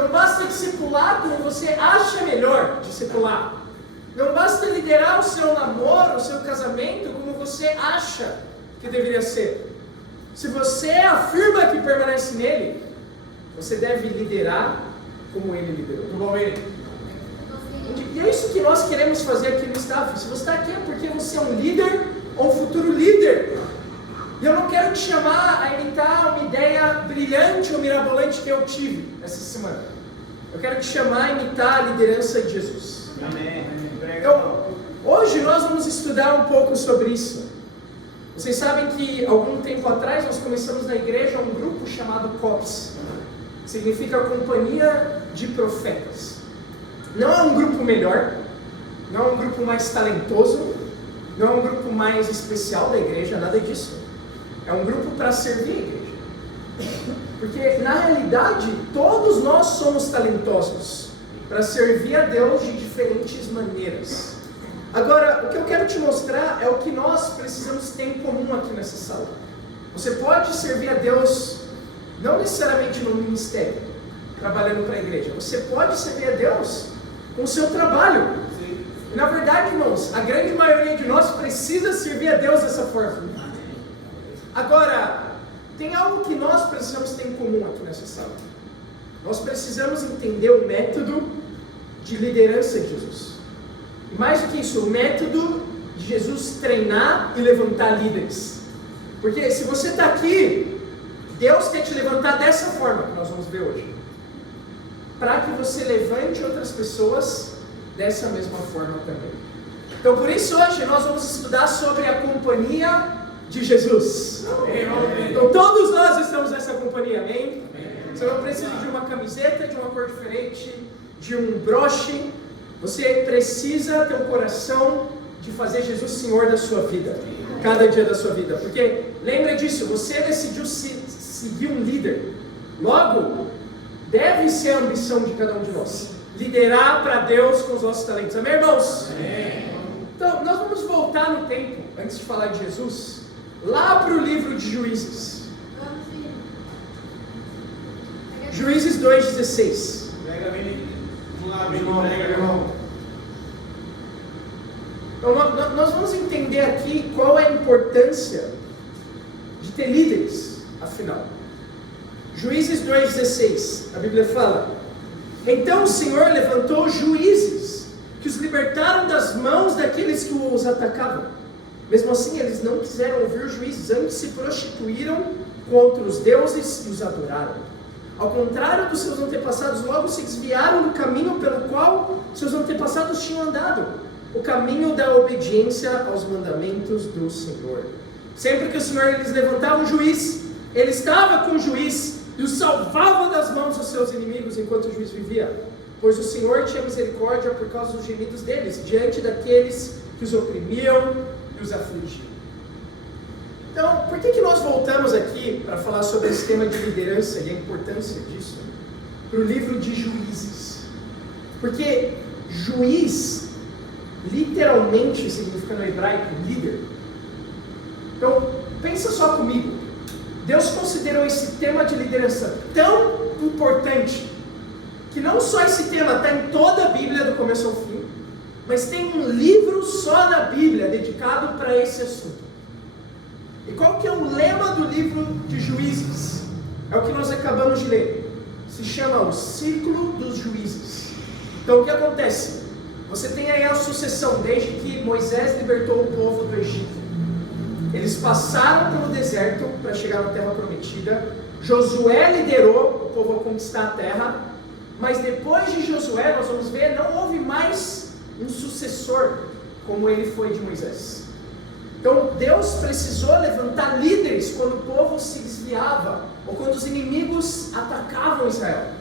Não basta discipular como você acha melhor discipular. Não basta liderar o seu namoro, o seu casamento como você acha que deveria ser. Se você afirma que permanece nele, você deve liderar como ele liderou. E é isso que nós queremos fazer aqui no staff. Se você está aqui é porque você é um líder ou um futuro líder. E eu não quero te chamar a imitar uma ideia brilhante ou mirabolante que eu tive essa semana. Eu quero te chamar a imitar a liderança de Jesus. Amém. Então, hoje nós vamos estudar um pouco sobre isso. Vocês sabem que algum tempo atrás nós começamos na igreja um grupo chamado COPS. Significa Companhia de Profetas. Não é um grupo melhor, não é um grupo mais talentoso, não é um grupo mais especial da igreja, nada disso. É um grupo para servir a igreja. Porque na realidade todos nós somos talentosos para servir a Deus de diferentes maneiras. Agora, o que eu quero te mostrar é o que nós precisamos ter em comum aqui nessa sala. Você pode servir a Deus não necessariamente no ministério, trabalhando para a igreja. Você pode servir a Deus com o seu trabalho. Sim. E na verdade, irmãos, a grande maioria de nós precisa servir a Deus dessa forma. Agora, tem algo que nós precisamos ter em comum aqui nessa sala. Nós precisamos entender o método de liderança de Jesus. E mais do que isso, o método de Jesus treinar e levantar líderes. Porque se você está aqui, Deus quer te levantar dessa forma, que nós vamos ver hoje. Para que você levante outras pessoas dessa mesma forma também. Então por isso hoje nós vamos estudar sobre a companhia de Jesus. Então todos nós estamos nessa companhia, amém? Você não precisa de uma camiseta, de uma cor diferente, de um broche. Você precisa ter um coração de fazer Jesus Senhor da sua vida, cada dia da sua vida. Porque lembra disso, você decidiu seguir um líder. Logo, deve ser a ambição de cada um de nós liderar para Deus com os nossos talentos. Amém, irmãos? Amém. Então, nós vamos voltar no tempo, antes de falar de Jesus, lá para o livro de Juízes. Juízes 2,16. Pega bem do lado, irmão. Então, nós vamos entender aqui qual é a importância de ter líderes, afinal. Juízes 2,16, a Bíblia fala: então o Senhor levantou juízes que os libertaram das mãos daqueles que os atacavam. Mesmo assim, eles não quiseram ouvir os juízes, antes se prostituíram contra os deuses e os adoraram. Ao contrário dos seus antepassados, logo se desviaram do caminho pelo qual seus antepassados tinham andado, o caminho da obediência aos mandamentos do Senhor. Sempre que o Senhor lhes levantava um juiz, ele estava com o juiz e o salvava das mãos dos seus inimigos enquanto o juiz vivia, pois o Senhor tinha misericórdia por causa dos gemidos deles, diante daqueles que os oprimiam e os afligiam. Então, por que nós voltamos aqui para falar sobre esse tema de liderança e a importância disso? Para o livro de Juízes. Porque juiz, literalmente, significa no hebraico, líder. Então, pensa só comigo. Deus considerou esse tema de liderança tão importante, que não só esse tema está em toda a Bíblia, do começo ao fim, mas tem um livro só na Bíblia dedicado para esse assunto. E qual que é o lema do livro de Juízes? É o que nós acabamos de ler. Se chama o Círculo dos Juízes. Então o que acontece? Você tem aí a sucessão, desde que Moisés libertou o povo do Egito. Eles passaram pelo deserto para chegar na terra prometida. Josué liderou o povo a conquistar a terra. Mas depois de Josué, nós vamos ver, não houve mais um sucessor como ele foi de Moisés. Então Deus precisou levantar líderes quando o povo se desviava, ou quando os inimigos atacavam Israel.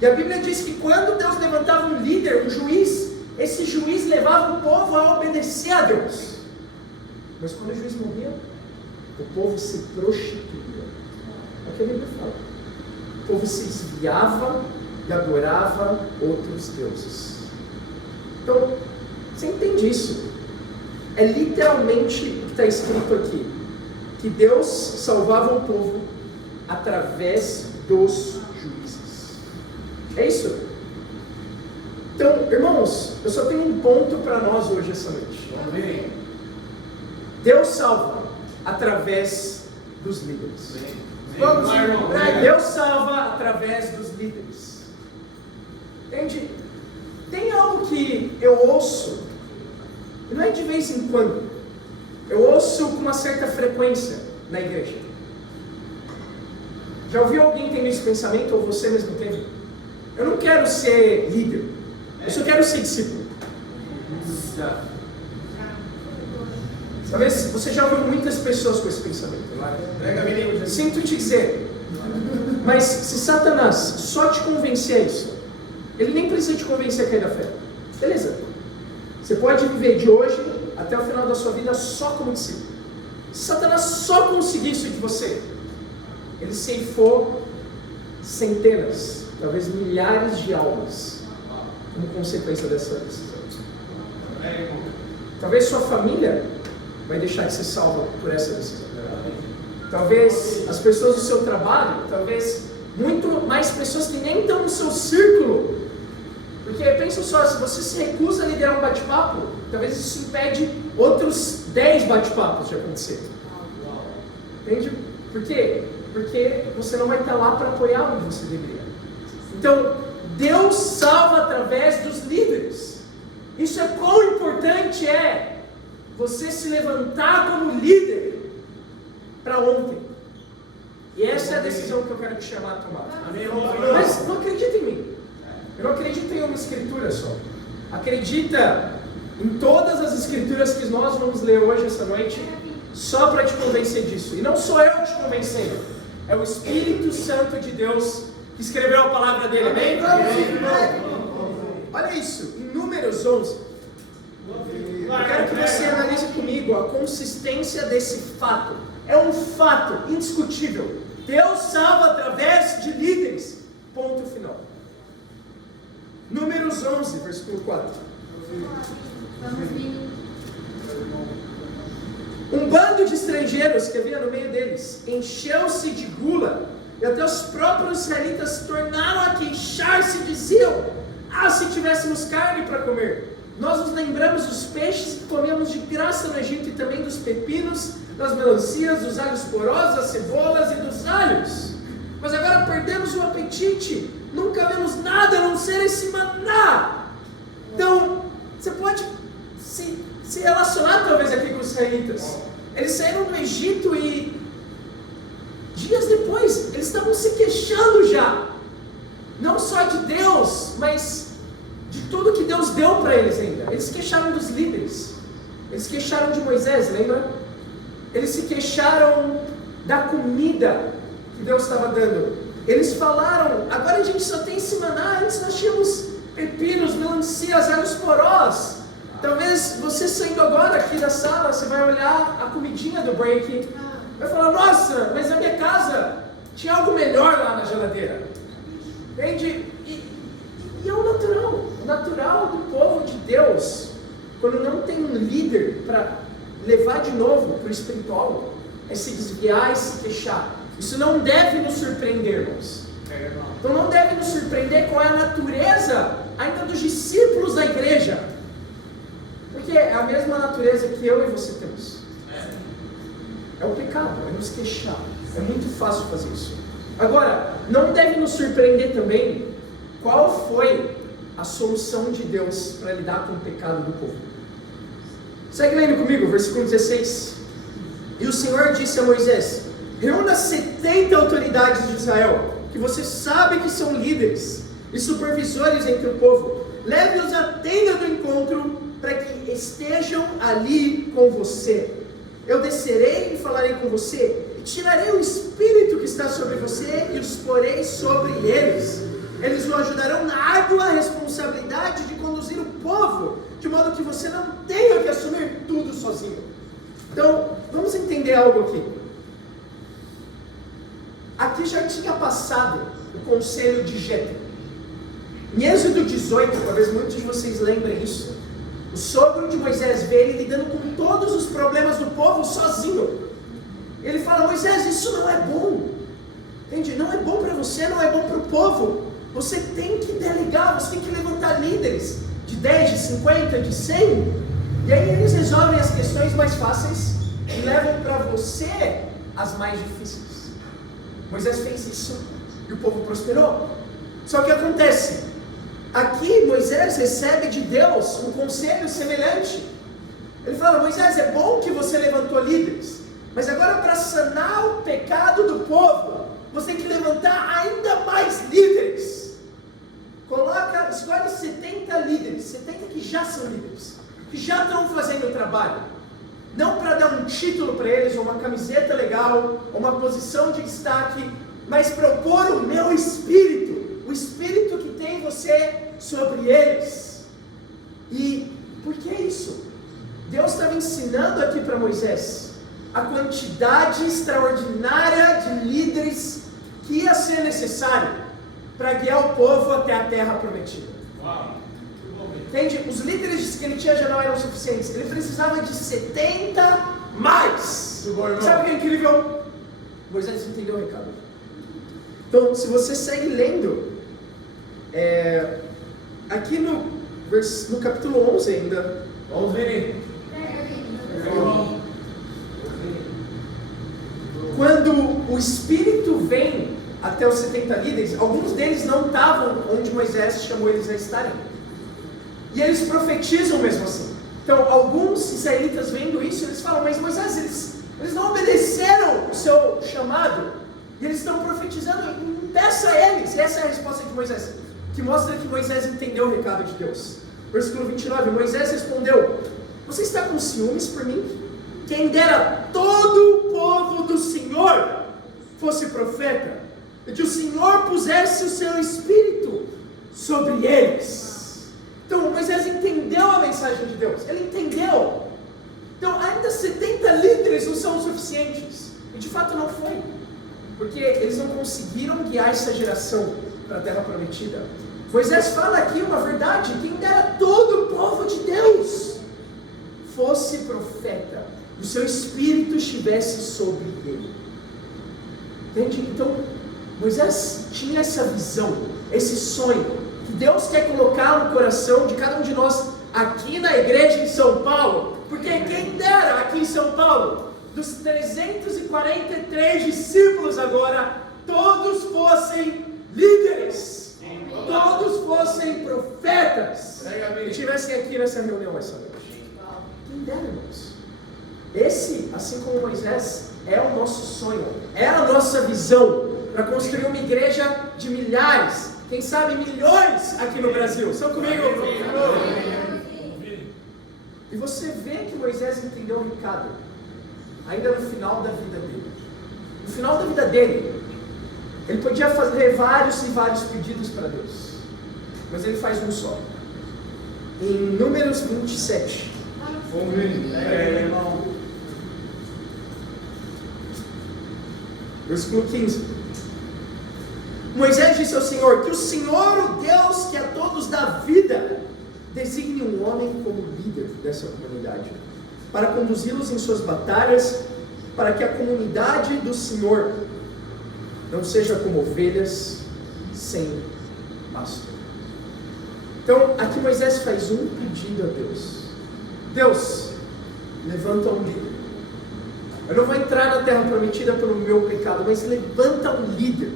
E a Bíblia diz que quando Deus levantava um líder, um juiz, esse juiz levava o povo a obedecer a Deus. Mas quando o juiz morria, o povo se prostituía. É o que a Bíblia fala. O povo se desviava e adorava outros deuses. Então, você entende isso? É literalmente o que está escrito aqui, que Deus salvava o povo através dos juízes. É isso. Então, irmãos, eu só tenho um ponto para nós hoje essa noite. Amém. Deus salva através dos líderes. Vamos, Deus salva através dos líderes. Entende? Tem algo que eu ouço, e não é de vez em quando, eu ouço com uma certa frequência na igreja. Já ouviu alguém tendo esse pensamento, ou você mesmo teve? Eu não quero ser líder, eu só quero ser discípulo. Talvez você já ouviu muitas pessoas com esse pensamento. Sinto te dizer, mas se Satanás só te convencer a isso, ele nem precisa te convencer a cair da fé. Beleza. Você pode viver de hoje até o final da sua vida só como discípulo. Se Satanás só conseguir isso de você, ele ceifou centenas, talvez milhares de almas como consequência dessa decisão. Talvez sua família vai deixar de ser salva por essa decisão. Talvez as pessoas do seu trabalho, talvez muito mais pessoas que nem estão no seu círculo. Porque pensa só, se você se recusa a liderar um bate-papo, talvez isso impede outros 10 bate-papos de acontecer. Entende? Por quê? Porque você não vai estar lá para apoiar onde você deveria. Então, Deus salva através dos líderes. Isso é quão importante é você se levantar como líder para ontem. E essa é a decisão que eu quero te chamar a tomar. Mas não acredita em mim. Eu não acredito em uma escritura só. Acredita em todas as escrituras que nós vamos ler hoje, essa noite, só para te convencer disso. E não sou eu te convencendo, é o Espírito Santo de Deus que escreveu a palavra dele. Amém? Olha isso, em Números 11. Eu quero que você analise comigo a consistência desse fato. É um fato indiscutível. Deus salva através de líderes. Ponto final. Números 11, versículo 4. Um bando de estrangeiros que havia no meio deles encheu-se de gula, e até os próprios israelitas tornaram a queixar-se e diziam: ah, se tivéssemos carne para comer! Nós nos lembramos dos peixes que comíamos de graça no Egito, e também dos pepinos, das melancias, dos alhos porosos, das cebolas e dos alhos. Mas agora perdemos o apetite, nunca vemos nada a não ser esse maná. Então, você pode se relacionar talvez aqui com os israelitas. Eles saíram do Egito e dias depois eles estavam se queixando já, não só de Deus, mas de tudo que Deus deu para eles ainda. Eles se queixaram dos líderes, eles se queixaram de Moisés, lembra? Eles se queixaram da comida que Deus estava dando. Eles falaram: agora a gente só tem esse maná, antes nós tínhamos pepinos, melancias, alhos porós. Talvez você saindo agora aqui da sala, você vai olhar a comidinha do break, vai falar: nossa, mas na minha casa tinha algo melhor lá na geladeira. Entende? E é o natural do povo de Deus, quando não tem um líder para levar de novo para o espiritual, é se desviar e se queixar. Isso não deve nos surpreender, irmãos. Então não deve nos surpreender qual é a natureza ainda dos discípulos da igreja, porque é a mesma natureza que eu e você temos. É o pecado, é nos queixar. É muito fácil fazer isso. Agora, não deve nos surpreender também qual foi a solução de Deus para lidar com o pecado do povo. Segue lendo comigo, versículo 16. E o Senhor disse a Moisés: reúna 70 autoridades de Israel, que você sabe que são líderes e supervisores entre o povo. Leve-os à tenda do encontro, para que estejam ali com você. Eu descerei e falarei com você, e tirarei o espírito que está sobre você e os porei sobre eles. Eles o ajudarão na árdua responsabilidade de conduzir o povo, de modo que você não tenha que assumir tudo sozinho. Então, vamos entender algo aqui. Aqui já tinha passado o conselho de Jetro. Em Êxodo 18, talvez muitos de vocês lembrem isso, o sogro de Moisés vê ele lidando com todos os problemas do povo sozinho. Ele fala: Moisés, isso não é bom. Entende? Não é bom para você, não é bom para o povo. Você tem que delegar, você tem que levantar líderes de 10, de 50, de 100. E aí eles resolvem as questões mais fáceis e levam para você as mais difíceis. Moisés fez isso e o povo prosperou. Só que acontece, aqui Moisés recebe de Deus um conselho semelhante. Ele fala: Moisés, é bom que você levantou líderes, mas agora para sanar o pecado do povo, você tem que levantar ainda mais líderes. Escolhe 70 líderes, 70 que já são líderes, que já estão fazendo o trabalho. Não para dar um título para eles, ou uma camiseta legal, ou uma posição de destaque, mas propor o meu espírito, o espírito que tem você sobre eles. E por que isso? Deus estava ensinando aqui para Moisés a quantidade extraordinária de líderes que ia ser necessário para guiar o povo até a terra prometida. Entende? Os líderes que ele tinha já não eram suficientes. Ele precisava de 70 mais. Sabe o que é incrível? Moisés entendeu o recado. Então, se você segue lendo, aqui no capítulo 11 ainda. Vamos ver. Quando o Espírito vem até os 70 líderes, alguns deles não estavam onde Moisés chamou eles a estarem. E eles profetizam mesmo assim. Então, alguns israelitas vendo isso, eles falam: mas Moisés, eles não obedeceram o seu chamado, e eles estão profetizando, impeça eles. E essa é a resposta de Moisés, que mostra que Moisés entendeu o recado de Deus. Versículo 29, Moisés respondeu: você está com ciúmes por mim? Quem dera todo o povo do Senhor fosse profeta, e que o Senhor pusesse o seu espírito sobre eles. Então Moisés entendeu a mensagem de Deus, ele entendeu. Então ainda 70 líderes não são suficientes, e de fato não foi, porque eles não conseguiram guiar essa geração para a terra prometida. Moisés fala aqui uma verdade: quem dera todo o povo de Deus fosse profeta, o seu espírito estivesse sobre ele. Entende? Então Moisés tinha essa visão, esse sonho, que Deus quer colocar no coração de cada um de nós aqui na igreja em São Paulo. Porque quem dera aqui em São Paulo, dos 343 discípulos agora, todos fossem líderes, todos fossem profetas, e estivessem aqui nessa reunião essa noite. Quem dera, irmãos. Esse, assim como Moisés, é o nosso sonho, é a nossa visão para construir uma igreja de milhares, quem sabe milhões aqui no Brasil. Estão comigo? E você vê que Moisés entendeu o recado ainda no final da vida dele. No final da vida dele, ele podia fazer vários e vários pedidos para Deus, mas ele faz um só. Em Números 27, versículo 15, Moisés disse ao Senhor: que o Senhor, o Deus que a todos dá vida, designe um homem como líder dessa comunidade, para conduzi-los em suas batalhas, para que a comunidade do Senhor não seja como ovelhas sem pastor. Então, aqui Moisés faz um pedido a Deus: Deus, levanta um líder. Eu não vou entrar na terra prometida pelo meu pecado, mas levanta um líder,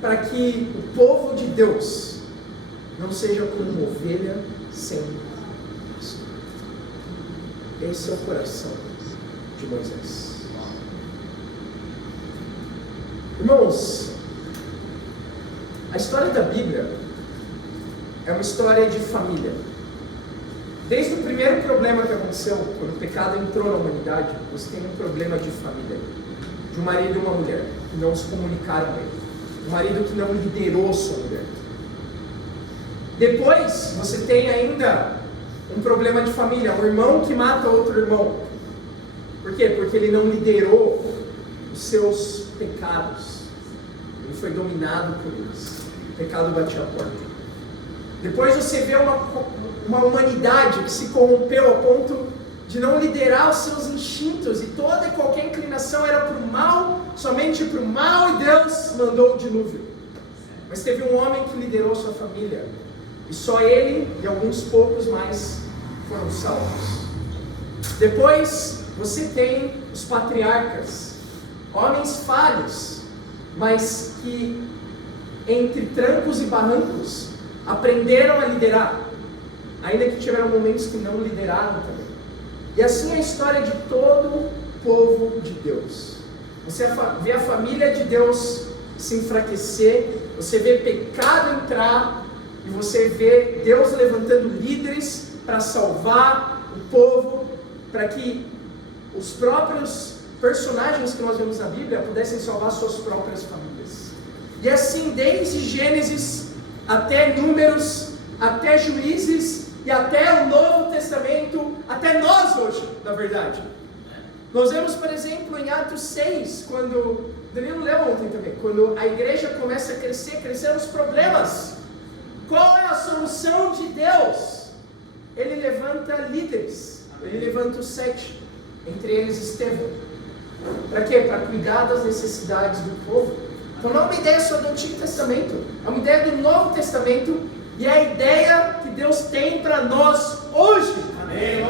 para que o povo de Deus não seja como uma ovelha sem pastor. Esse é o coração de Moisés. Irmãos, a história da Bíblia é uma história de família. Desde o primeiro problema que aconteceu, quando o pecado entrou na humanidade, você tem um problema de família, de um marido e uma mulher que não se comunicaram bem, um marido que não liderou sua mulher. Depois você tem ainda um problema de família, um irmão que mata outro irmão. Por quê? Porque ele não liderou os seus pecados, ele foi dominado por eles, o pecado batia a porta. Depois você vê uma humanidade que se corrompeu a ponto de não liderar os seus instintos, e toda e qualquer inclinação era para o mal, somente para o mal, e Deus mandou o dilúvio. mas teve um homem que liderou sua família, e só ele e alguns poucos mais foram salvos. Depois você tem os patriarcas, homens falhos, mas que entre trancos e barrancos aprenderam a liderar, ainda que tiveram momentos que não lideraram também. E assim é a história de todo o povo de Deus. Você vê a família de Deus se enfraquecer, você vê pecado entrar, e você vê Deus levantando líderes para salvar o povo, para que os próprios personagens que nós vemos na Bíblia pudessem salvar suas próprias famílias. E assim, desde Gênesis até Números, até Juízes e até o Novo Testamento, até nós hoje, na verdade. Nós vemos, por exemplo, em Atos 6, quando Danilo leu ontem também, quando a igreja começa a crescer os problemas. Qual é a solução de Deus? Ele levanta líderes, ele levanta os 7, entre eles Estevão. Para quê? Para cuidar das necessidades do povo. Então não é uma ideia só do Antigo Testamento, é uma ideia do Novo Testamento, e é a ideia que Deus tem para nós hoje. Amém.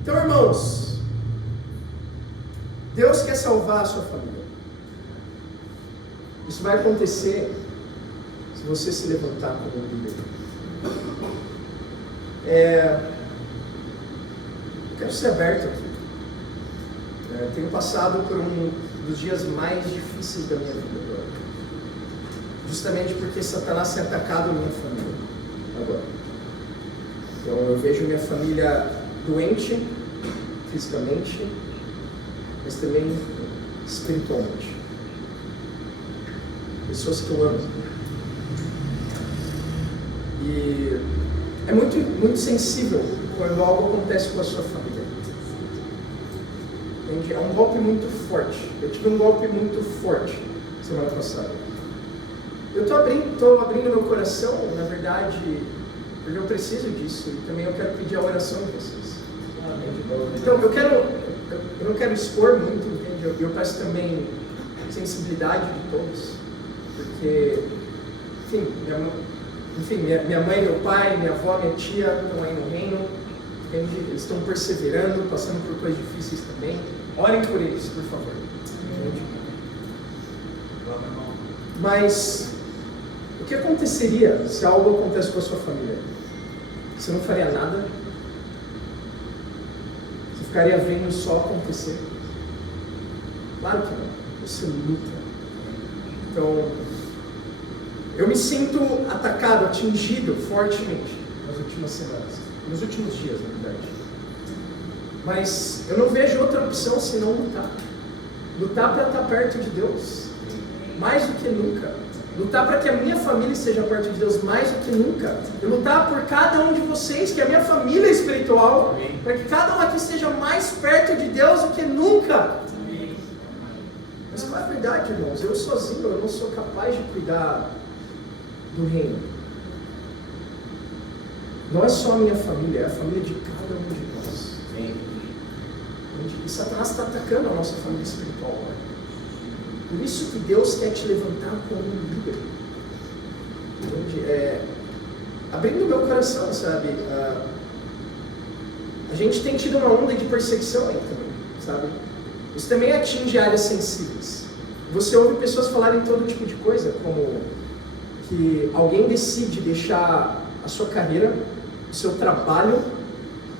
Então, irmãos, Deus quer salvar a sua família. Isso vai acontecer se você se levantar como líder. Eu quero ser aberto aqui. Tenho passado por um dos dias mais difíceis da minha vida agora. Justamente porque Satanás tem atacado a minha família agora. Então eu vejo minha família doente, fisicamente, mas também espiritualmente. Pessoas que eu amo. E é muito sensível quando algo acontece com a sua família. Entende? É um golpe muito forte. Eu tive um golpe muito forte semana passada. Eu estou abrindo meu coração, na verdade, porque eu preciso disso. E também eu quero pedir a oração de vocês. Então, eu não quero expor muito, entende? Eu peço também sensibilidade de todos. Porque, enfim, minha mãe, meu pai, minha avó, minha tia estão aí no reino, entende? Eles estão perseverando, passando por coisas difíceis também. Orem por eles, por favor. Entende? Mas o que aconteceria se algo acontece com a sua família? Você não faria nada? Você ficaria vendo só acontecer? Claro que não. Você luta. Então, eu me sinto atacado, atingido fortemente nas últimas semanas, nos últimos dias, na verdade. Mas eu não vejo outra opção senão lutar. Lutar para estar perto de Deus, mais do que nunca. Lutar para que a minha família esteja perto de Deus mais do que nunca. E lutar por cada um de vocês, que é a minha família espiritual, para que cada um aqui esteja mais perto de Deus do que nunca. Mas qual é a verdade, irmãos? Eu sozinho, eu não sou capaz de cuidar do reino. Não é só a minha família, é a família de cada um de nós. E Satanás está atacando a nossa família espiritual agora. Por isso que Deus quer te levantar como um líder. Entende? Abrindo meu coração, sabe? A gente tem tido uma onda de perseguição aí também, sabe? Isso também atinge áreas sensíveis. Você ouve pessoas falarem todo tipo de coisa, como que alguém decide deixar a sua carreira, o seu trabalho,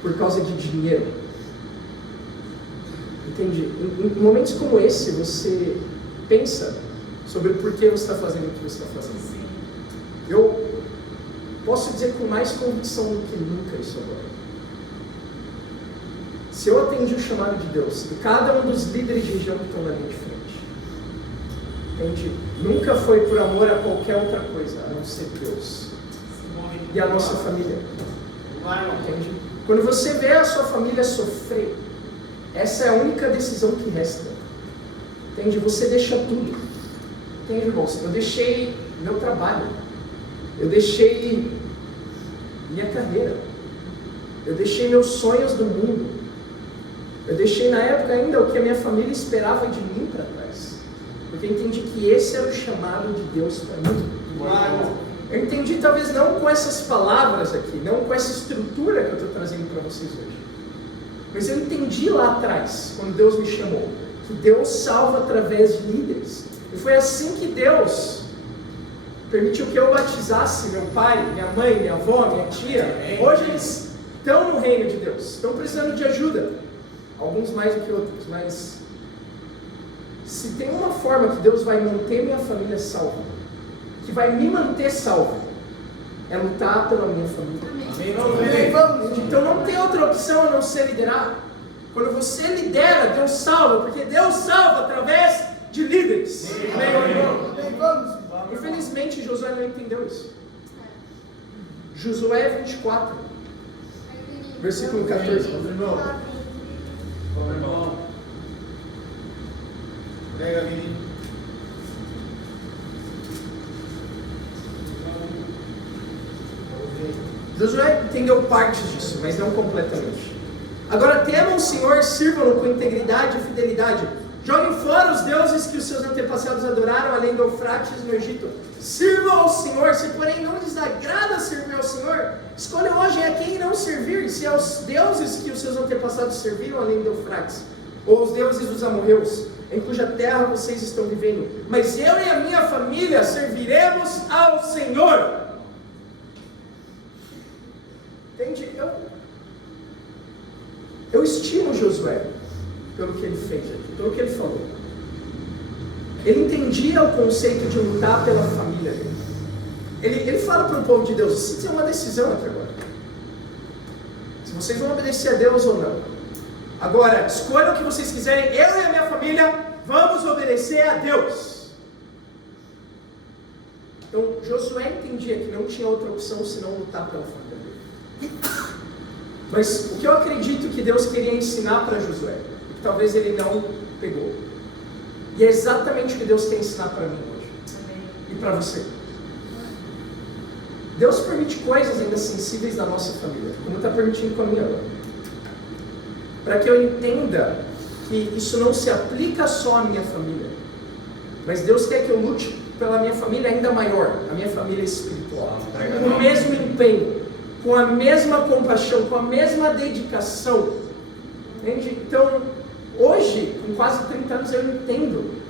por causa de dinheiro. Entende? Em momentos como esse, você pensa sobre o porquê você está fazendo o que você está fazendo. Eu posso dizer com mais convicção do que nunca isso agora. Se eu atendi o chamado de Deus, e cada um dos líderes de região que estão na linha de frente, entende? Nunca foi por amor a qualquer outra coisa, a não ser Deus e a nossa família. Entende? Quando você vê a sua família sofrer, essa é a única decisão que resta. Entende? Você deixa tudo. Entende, irmãos? Eu deixei meu trabalho. Eu deixei minha carreira. Eu deixei meus sonhos do mundo. Eu deixei na época ainda o que a minha família esperava de mim para trás. Porque porque eu entendi que esse era o chamado de Deus para mim. Eu entendi talvez não com essas palavras aqui, não com essa estrutura que eu estou trazendo para vocês hoje, mas eu entendi lá atrás, quando Deus me chamou, que Deus salva através de líderes. E foi assim que Deus permitiu que eu batizasse meu pai, minha mãe, minha avó, minha tia. Hoje eles estão no reino de Deus, estão precisando de ajuda, alguns mais do que outros, mas se tem uma forma que Deus vai manter minha família salva, que vai me manter salvo, é lutar pela minha família. Então não tem outra opção a não ser liderar. Quando você lidera, Deus salva, porque Deus salva através de líderes. Infelizmente Josué não entendeu isso. Josué 24, versículo 14. Pega, menino. Josué entendeu partes disso, mas não completamente. Agora temam o Senhor, sirvam-no com integridade e fidelidade. Joguem fora os deuses que os seus antepassados adoraram, além do Eufrates no Egito. Sirvam ao Senhor, se porém não lhes agrada servir ao Senhor, escolham hoje a quem não servir, se aos deuses que os seus antepassados serviram, além do Eufrates, ou aos deuses dos amorreus, em cuja terra vocês estão vivendo. Mas eu e a minha família serviremos ao Senhor. Entende? Eu estimo Josué pelo que ele fez aqui, pelo que ele falou. Ele entendia o conceito de lutar pela família dele. Ele fala para o povo de Deus: isso é uma decisão aqui agora. Se vocês vão obedecer a Deus ou não. Agora, escolham o que vocês quiserem, eu e a minha família vamos obedecer a Deus. Então, Josué entendia que não tinha outra opção senão lutar pela família dele. Mas o que eu acredito que Deus queria ensinar para Josué, que talvez ele não pegou, e é exatamente o que Deus quer ensinar para mim hoje. Amém. E para você. Deus permite coisas ainda sensíveis na nossa família, como está permitindo com a minha agora, para que eu entenda que isso não se aplica só à minha família, mas Deus quer que eu lute pela minha família ainda maior, a minha família espiritual, com o mesmo empenho, com a mesma compaixão, com a mesma dedicação. Entende? Então, hoje, com quase 30 anos, eu entendo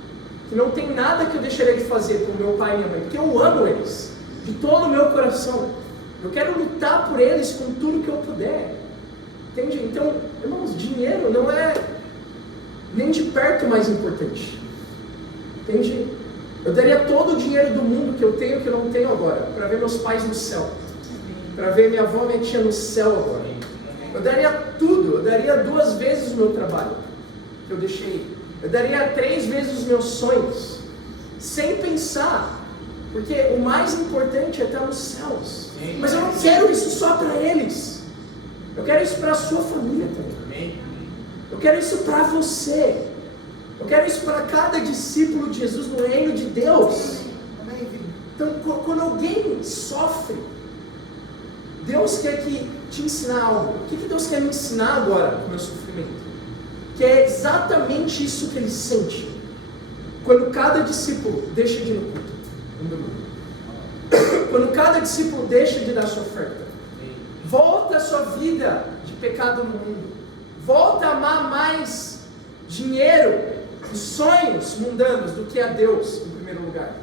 que não tem nada que eu deixaria de fazer por meu pai e minha mãe, porque eu amo eles, de todo o meu coração. Eu quero lutar por eles com tudo que eu puder. Entende? Então, irmãos, dinheiro não é nem de perto o mais importante. Entende? Eu daria todo o dinheiro do mundo que eu tenho, que eu não tenho agora, para ver meus pais no céu, para ver minha avó e minha tia no céu agora. Eu daria tudo, eu daria 2 vezes o meu trabalho que eu deixei, eu daria 3 vezes os meus sonhos, sem pensar, porque o mais importante é estar nos céus. Mas eu não quero isso só para eles, eu quero isso para a sua família também. Eu quero isso para você. Eu quero isso para cada discípulo de Jesus no reino de Deus. Então, quando alguém sofre, Deus quer te ensinar algo. O que Deus quer me ensinar agora com o meu sofrimento? Que é exatamente isso que Ele sente quando cada discípulo deixa de ir no culto no domingo. Quando cada discípulo deixa de dar sua oferta, volta a sua vida de pecado no mundo, volta a amar mais dinheiro e sonhos mundanos do que a Deus em primeiro lugar.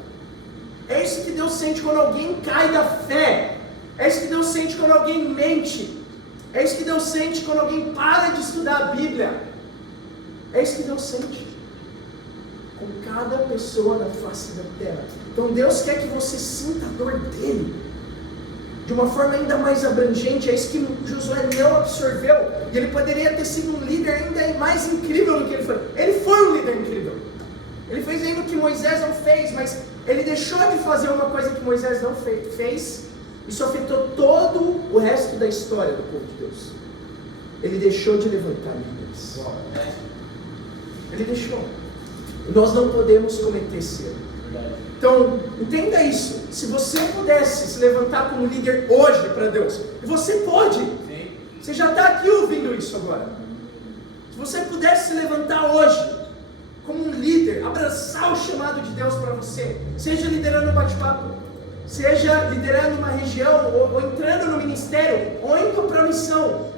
É isso que Deus sente quando alguém cai da fé. É isso que Deus sente quando alguém mente. É isso que Deus sente quando alguém para de estudar a Bíblia. É isso que Deus sente com cada pessoa na face da terra. Então Deus quer que você sinta a dor dele de uma forma ainda mais abrangente. É isso que Josué não absorveu. E ele poderia ter sido um líder ainda mais incrível do que ele foi. Ele foi um líder incrível. Ele fez ainda o que Moisés não fez, mas ele deixou de fazer uma coisa que Moisés não fez. Isso afetou todo o resto da história do povo de Deus. Ele deixou de levantar líderes. Ele deixou. Nós não podemos cometer esse erro. Então, entenda isso. Se você pudesse se levantar como líder hoje para Deus, e você pode. Você já está aqui ouvindo isso agora. Se você pudesse se levantar hoje como um líder, abraçar o chamado de Deus para você, seja liderando um bate-papo, seja liderando uma região, ou entrando no ministério, ou indo para a missão.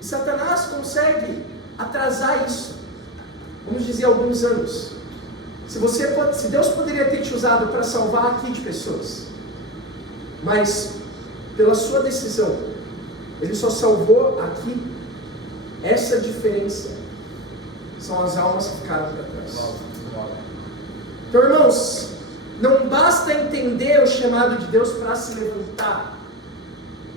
E Satanás consegue atrasar isso, vamos dizer, alguns anos. Se Deus poderia ter te usado para salvar aqui de pessoas, mas pela sua decisão, Ele só salvou aqui. Essa diferença são as almas que ficaram para trás. Então, irmãos, não basta entender o chamado de Deus para se levantar.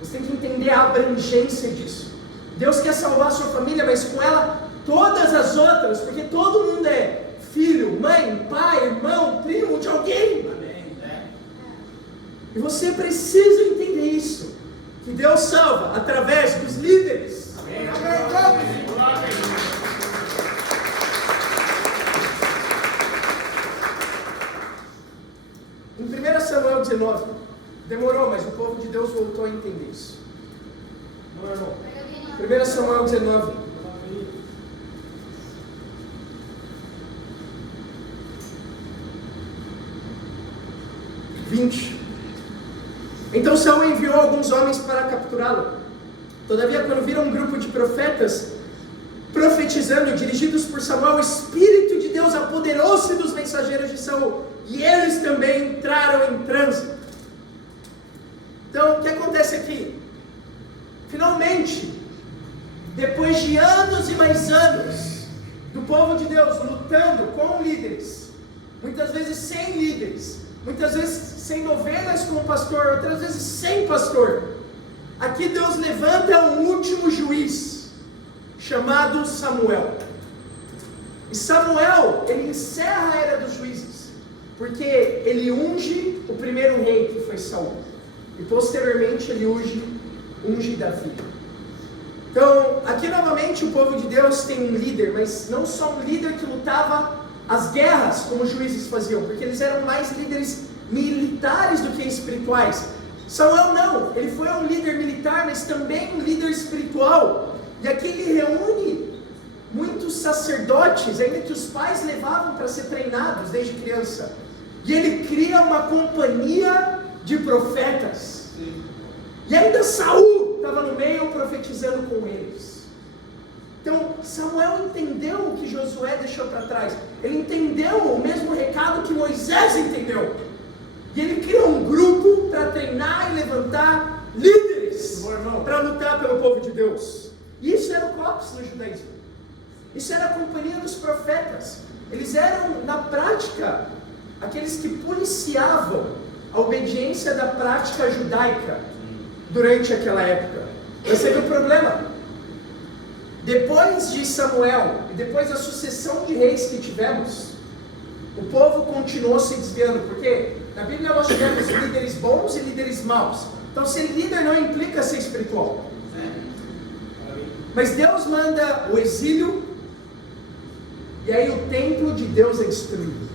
Você tem que entender a abrangência disso. Deus quer salvar a sua família, mas com ela todas as outras, porque todo mundo é filho, mãe, pai, irmão, primo de alguém. E você precisa entender isso, que Deus salva através dos líderes. Em 1 Samuel 19, demorou, mas o povo de Deus voltou a entender isso. Não, irmão. 1 Samuel 19. Então Saul enviou alguns homens para capturá-lo. Todavia, quando viram um grupo de profetas profetizando, dirigidos por Samuel, o Espírito de Deus apoderou-se dos mensageiros de Saul, e eles também entraram em transe. Então, o que acontece aqui? Finalmente, depois de anos e mais anos do povo de Deus lutando com líderes, muitas vezes sem líderes, muitas vezes sem ovelhas com o pastor, outras vezes sem pastor, aqui Deus levanta um último juiz, chamado Samuel. E Samuel, ele encerra a era dos juízes, porque ele unge o primeiro rei, que foi Saul, e posteriormente ele unge Davi. Então, aqui novamente o povo de Deus tem um líder, mas não só um líder que lutava as guerras, como os juízes faziam, porque eles eram mais líderes militares do que espirituais. Samuel não, ele foi um líder militar, mas também um líder espiritual. E aqui ele reúne muitos sacerdotes, ainda que os pais levavam para ser treinados desde criança. E ele cria uma companhia de profetas. E ainda Saul estava no meio profetizando com eles. Então Samuel entendeu o que Josué deixou para trás. Ele entendeu o mesmo recado que Moisés entendeu. E ele criou um grupo para treinar e levantar líderes para lutar pelo povo de Deus. Isso era o COPS no judaísmo. Isso era a companhia dos profetas. Eles eram, na prática, aqueles que policiavam a obediência da prática judaica durante aquela época. Esse era o problema. Depois de Samuel e depois da sucessão de reis que tivemos, o povo continuou se desviando, porque na Bíblia nós tivemos líderes bons e líderes maus. Então ser líder não implica ser espiritual. Mas Deus manda o exílio, e aí o templo de Deus é destruído.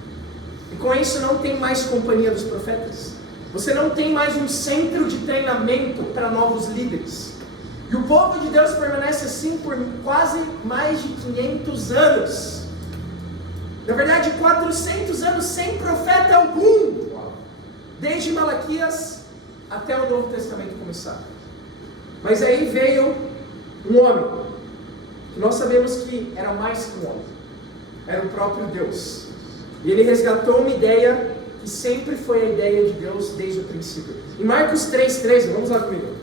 E com isso não tem mais companhia dos profetas. Você não tem mais um centro de treinamento para novos líderes. E o povo de Deus permanece assim por quase mais de 500 anos. Na verdade, 400 anos sem profeta algum. Desde Malaquias até o Novo Testamento começar. Mas aí veio um homem, que nós sabemos que era mais que um homem. Era o próprio Deus. E ele resgatou uma ideia que sempre foi a ideia de Deus desde o princípio. Em Marcos 3,13, vamos lá comigo.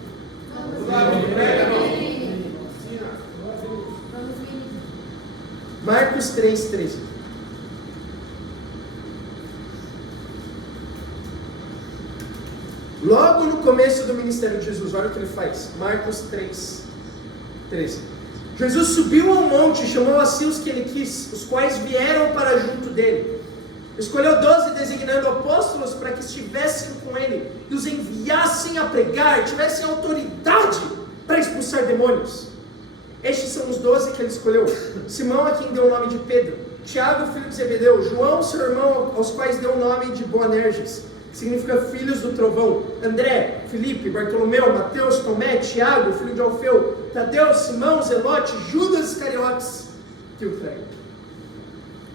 Marcos 3,13. Logo no começo do ministério de Jesus, olha o que ele faz. Marcos 3,13. Jesus subiu ao monte e chamou a si os que ele quis, os quais vieram para junto dele. Escolheu 12, designando apóstolos para que estivessem com ele e os enviassem a pregar, tivessem autoridade para expulsar demônios. Estes são os 12 que ele escolheu: Simão, a quem deu o nome de Pedro; Tiago, filho de Zebedeu; João, seu irmão, aos quais deu o nome de Boanerges, que significa filhos do trovão; André, Filipe, Bartolomeu, Mateus, Tomé, Tiago, filho de Alfeu, Tadeu, Simão, Zelote, Judas Iscariotes, que o traiu.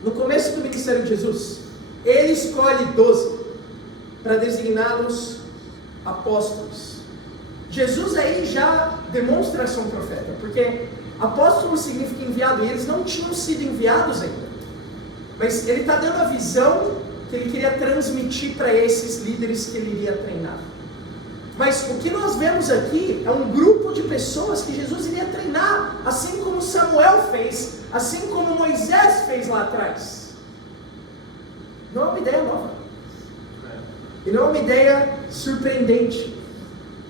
no começo do ministério de Jesus, ele escolhe 12 para designá-los apóstolos. Jesus aí já demonstra ser um profeta, porque apóstolo significa enviado, e eles não tinham sido enviados ainda. Mas ele está dando a visão que ele queria transmitir para esses líderes que ele iria treinar. Mas o que nós vemos aqui é um grupo de pessoas que Jesus iria treinar, assim como Samuel fez, assim como Moisés fez lá atrás. Não é uma ideia nova. E não é uma ideia surpreendente,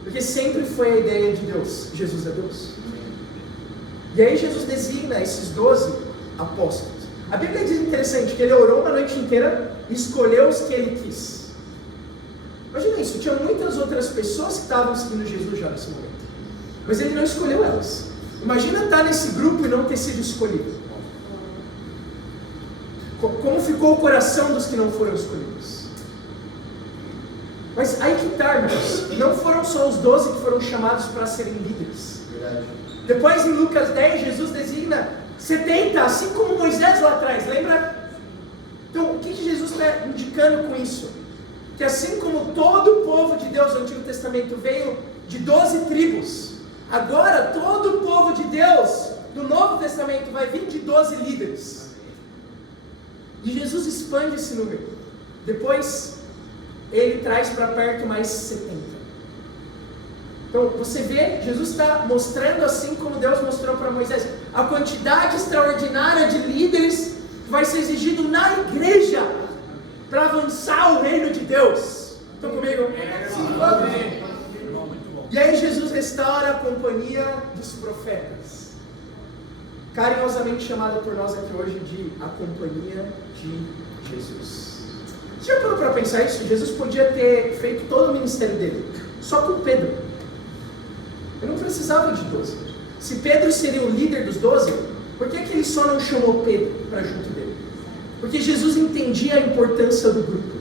porque sempre foi a ideia de Deus. Jesus é Deus. E aí Jesus designa esses 12 apóstolos. A Bíblia diz interessante que ele orou uma noite inteira e escolheu os que ele quis. Imagina isso, tinha muitas outras pessoas que estavam seguindo Jesus já nesse momento, mas ele não escolheu elas. Imagina estar nesse grupo e não ter sido escolhido. Como ficou o coração dos que não foram escolhidos? Mas aí que tá, irmãos, não foram só os 12 que foram chamados para serem líderes. Verdade. Depois em Lucas 10, Jesus designa 70, assim como Moisés lá atrás, lembra? Então, o que Jesus está indicando com isso? Que assim como todo o povo de Deus no Antigo Testamento veio de 12 tribos, agora todo o povo de Deus do Novo Testamento vai vir de 12 líderes. E Jesus expande esse número. Depois, ele traz para perto mais 70. Então, você vê, Jesus está mostrando, assim como Deus mostrou para Moisés, a quantidade extraordinária de líderes que vai ser exigido na igreja para avançar o reino de Deus. Estão comigo? Sim. E aí Jesus restaura a companhia dos profetas, carinhosamente chamada por nós aqui hoje de a companhia de Jesus. Você já parou para pensar isso? Jesus podia ter feito todo o ministério dele só com Pedro. Ele não precisava de 12. Se Pedro seria o líder dos 12, por que ele só não chamou Pedro para junto dele? Porque Jesus entendia a importância do grupo.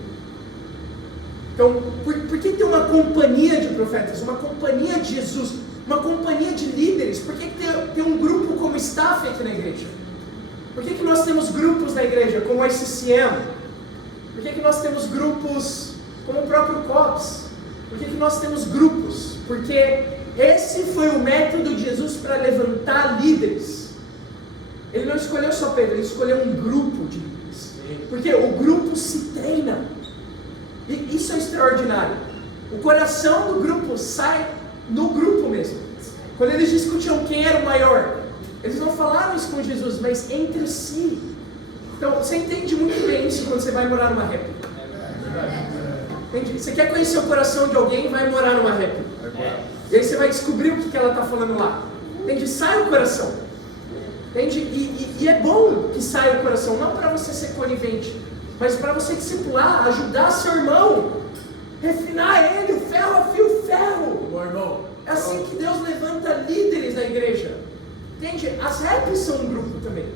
Então, por que tem uma companhia de profetas, uma companhia de Jesus, uma companhia de líderes? Por que tem um grupo como staff aqui na igreja? Por que nós temos grupos na igreja, como o ICCM? Por que nós temos grupos como o próprio COPS? Por que nós temos grupos? Porque esse foi o método de Jesus para levantar líderes. Ele não escolheu só Pedro, ele escolheu um grupo de líderes. Porque o grupo se treina. E isso é extraordinário. O coração do grupo sai no grupo mesmo. Quando eles discutiam quem era o maior, eles não falaram isso com Jesus, mas entre si. Então, você entende muito bem isso quando você vai morar numa réplica. Entende? Você quer conhecer o coração de alguém, vai morar numa réplica. E aí você vai descobrir o que ela está falando lá. Entende? Sai o coração. Entende? E é bom que saia o coração, não para você ser conivente, mas para você discipular, ajudar seu irmão, refinar ele, o ferro afia o ferro. Bom, irmão. É assim que Deus levanta líderes na igreja. Entende? As réplicas são um grupo também.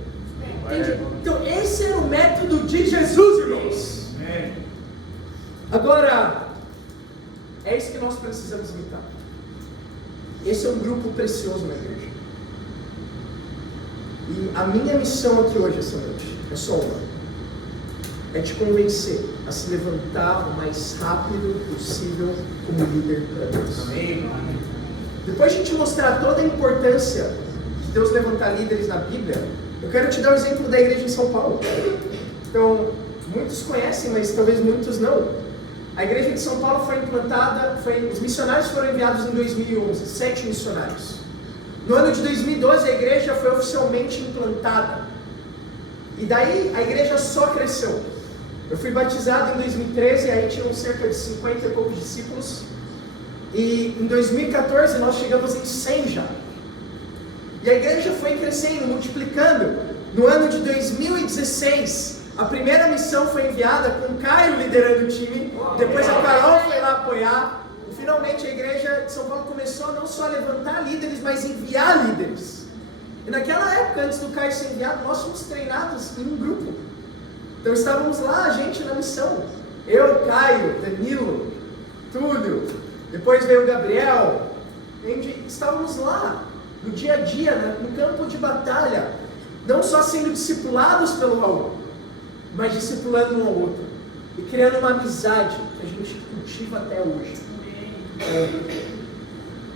Entende? Então esse era o método de Jesus, irmãos. Agora, é isso que nós precisamos imitar. Esse é um grupo precioso na igreja. E a minha missão aqui hoje, essa noite, é só uma. É te convencer a se levantar o mais rápido possível como líder para Deus. Amém. Depois de a gente mostrar toda a importância de Deus levantar líderes na Bíblia, eu quero te dar o exemplo da igreja em São Paulo. Então, muitos conhecem, mas talvez muitos não. A igreja de São Paulo foi implantada, os missionários foram enviados em 2011, 7 missionários. No ano de 2012 a igreja foi oficialmente implantada. E daí a igreja só cresceu. Eu fui batizado em 2013, aí tinham cerca de 50 e poucos discípulos. E em 2014 nós chegamos em 100 já. E a igreja foi crescendo, multiplicando. No ano de 2016, a primeira missão foi enviada com o Caio liderando o time. Depois a Carol foi lá apoiar. E finalmente a igreja de São Paulo começou não só a levantar líderes, mas enviar líderes. E naquela época, antes do Caio ser enviado, nós fomos treinados em um grupo. Então estávamos lá, a gente na missão. Eu, Caio, Danilo, Túlio, depois veio o Gabriel. Estávamos lá, no dia a dia, no campo de batalha. Não só sendo discipulados pelo Raul, mas discipulando um ao outro e criando uma amizade que a gente cultiva até hoje.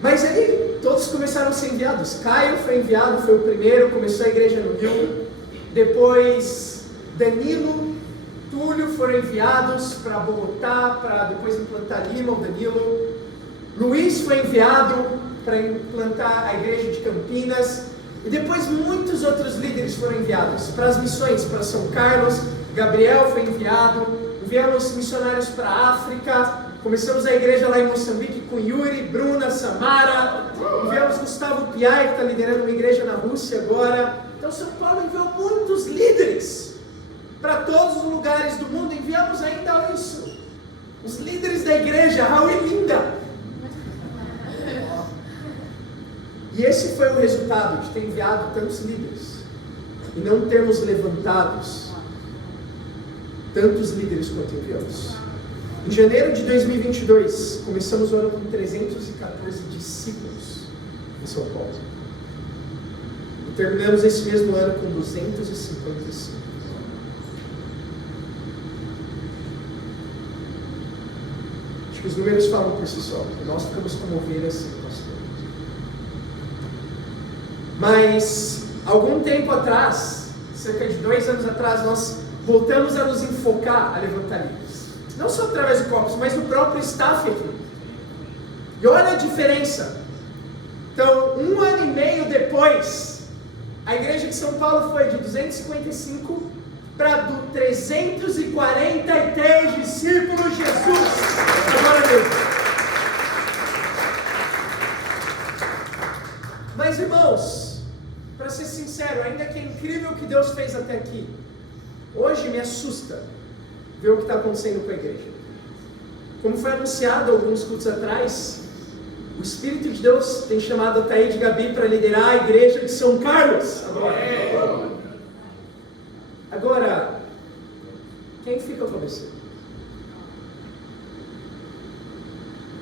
Mas aí todos começaram a ser enviados. Caio foi enviado, foi o primeiro, começou a igreja no Rio. Depois Danilo, Túlio foram enviados para Bogotá, para depois implantar Lima, o Danilo. Luiz foi enviado para implantar a igreja de Campinas. E depois muitos outros líderes foram enviados para as missões, para São Carlos. Gabriel foi enviado. Enviamos missionários para a África. Começamos a igreja lá em Moçambique com Yuri, Bruna, Samara. Enviamos Gustavo Piai, que está liderando uma igreja na Rússia agora. Então São Paulo enviou muitos líderes para todos os lugares do mundo. Enviamos ainda isso. Os líderes da igreja, Raul e Linda. E esse foi o resultado de ter enviado tantos líderes e não termos levantados tantos líderes quanto enviamos. Em janeiro de 2022, começamos o ano com 314 discípulos em São Paulo. E terminamos esse mesmo ano com 255. Acho que os números falam por si só. Nós ficamos como ovelhas sem pastor. Mas, algum tempo atrás, cerca de 2 anos atrás, nós voltamos a nos enfocar a levantar líderes. Não só através do Copos, mas no próprio staff aqui. E olha a diferença. Então, 1 ano e meio depois, a igreja de São Paulo foi de 255 para 343 discípulos de Jesus. Agora mesmo. Mas irmãos, para ser sincero, ainda que é incrível o que Deus fez até aqui, hoje me assusta ver o que está acontecendo com a igreja. Como foi anunciado alguns cultos atrás, o Espírito de Deus tem chamado a Thaíde e Gabi para liderar a igreja de São Carlos agora. Quem fica com você?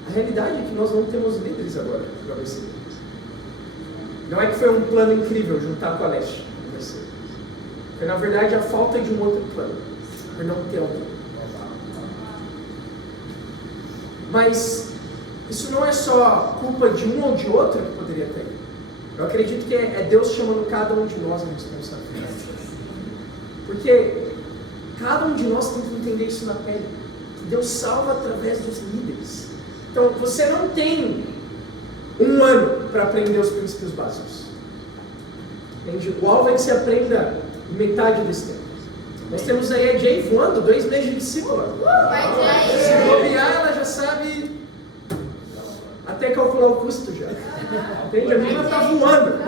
A realidade é que nós não temos líderes agora para você. Não é que foi um plano incrível juntar com a Leste. Foi na verdade a falta de um outro plano, por não ter alguém. Mas isso não é só culpa de um ou de outro que poderia ter. Eu acredito que é Deus chamando cada um de nós a responsabilidade. Porque cada um de nós tem que entender isso na pele. Que Deus salva através dos líderes. Então você não tem 1 ano para aprender os princípios básicos. Entende? O alvo é que você aprenda metade desse tempo. Nós temos aí a Jay voando, 2 meses de discípula. Se bobear, ela já sabe até calcular o custo já. Entende? A menina está voando.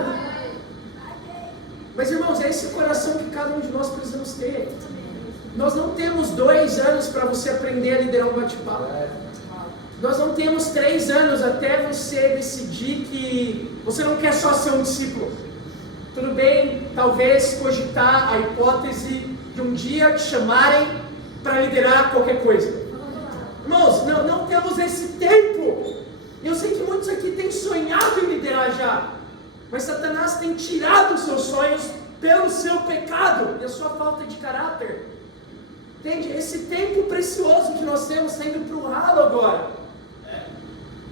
Mas irmãos, é esse coração que cada um de nós precisamos ter. Nós não temos 2 anos para você aprender a liderar um bate-papo. Nós não temos 3 anos até você decidir que você não quer só ser um discípulo. Tudo bem, talvez cogitar a hipótese de um dia te chamarem para liderar qualquer coisa. Irmãos, não temos esse tempo. Eu sei que muitos aqui têm sonhado em liderar já, mas Satanás tem tirado os seus sonhos pelo seu pecado e a sua falta de caráter. Entende? Esse tempo precioso que nós temos está indo para o ralo agora.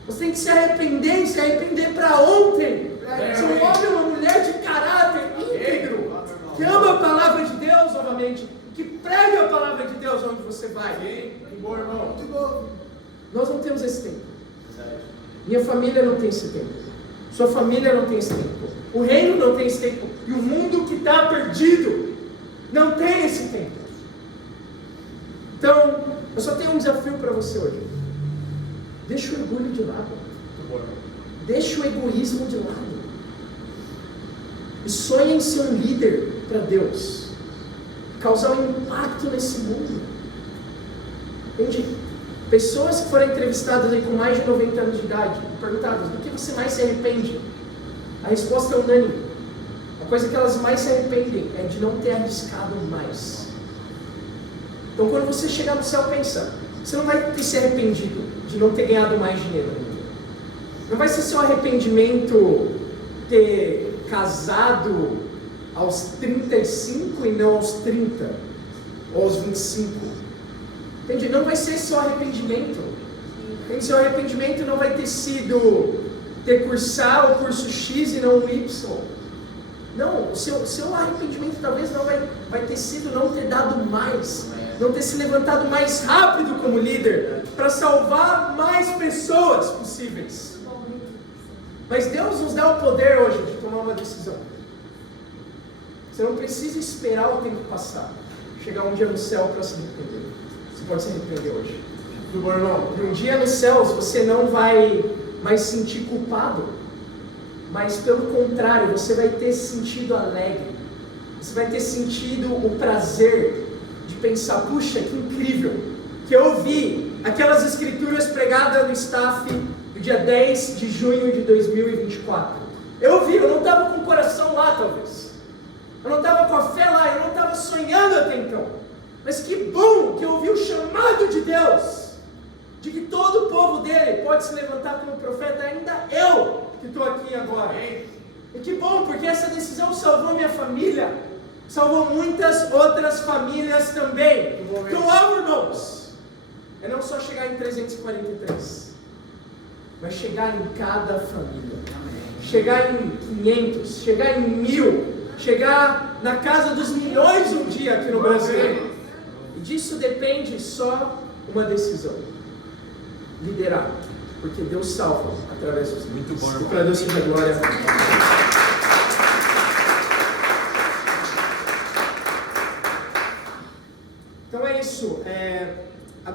Você tem que se arrepender e se arrepender para ontem. Ser um homem ou uma mulher de caráter íntegro, que ama a palavra de Deus novamente, que prega a palavra de Deus onde você vai. Que bom, irmão. Que bom. Nós não temos esse tempo. Minha família não tem esse tempo. Sua família não tem esse tempo. O reino não tem esse tempo. E o mundo que está perdido não tem esse tempo. Então, eu só tenho um desafio para você hoje. Deixa o orgulho de lado. Deixa o egoísmo de lado. E sonha em ser um líder para Deus. Causar um impacto nesse mundo. Entende? Pessoas que foram entrevistadas aí com mais de 90 anos de idade, perguntadas, do que você mais se arrepende? A resposta é unânime. A coisa que elas mais se arrependem é de não ter arriscado mais. Então quando você chegar no céu, pensa, você não vai ter se arrependido de não ter ganhado mais dinheiro. Não vai ser seu arrependimento ter casado aos 35 e não aos 30. ou aos 25. Entende? Não vai ser só arrependimento. Entende? Seu arrependimento não vai ter sido ter cursar o curso X e não o Y. Não, o seu arrependimento talvez não vai ter sido não ter dado mais, não ter se levantado mais rápido como líder, para salvar mais pessoas possíveis. Mas Deus nos dá o poder hoje de tomar uma decisão. Você não precisa esperar o tempo passar, chegar um dia no céu para se arrepender. Você pode se arrepender hoje. Muito bom, irmão. E um dia nos céus você não vai mais se sentir culpado, mas pelo contrário, você vai ter sentido alegre. Você vai ter sentido o prazer de pensar, puxa, que incrível, que eu ouvi aquelas escrituras pregadas no staff no dia 10 de junho de 2024. Eu ouvi, eu não estava com o coração lá talvez. Eu não estava com a fé lá, eu não estava sonhando até então. Mas que bom que eu ouvi o chamado de Deus, de que todo o povo dele pode se levantar como profeta, ainda eu que estou aqui agora. E que bom, porque essa decisão salvou minha família, salvou muitas outras famílias também. Então, algo, irmãos, é não só chegar em 343, mas chegar em cada família, chegar em 500, chegar em 1000, chegar na casa dos milhões um dia aqui no Brasil. E disso depende só uma decisão: liderar, porque Deus salva através dos líderes. Muito bom, irmão. E para Deus seja glória.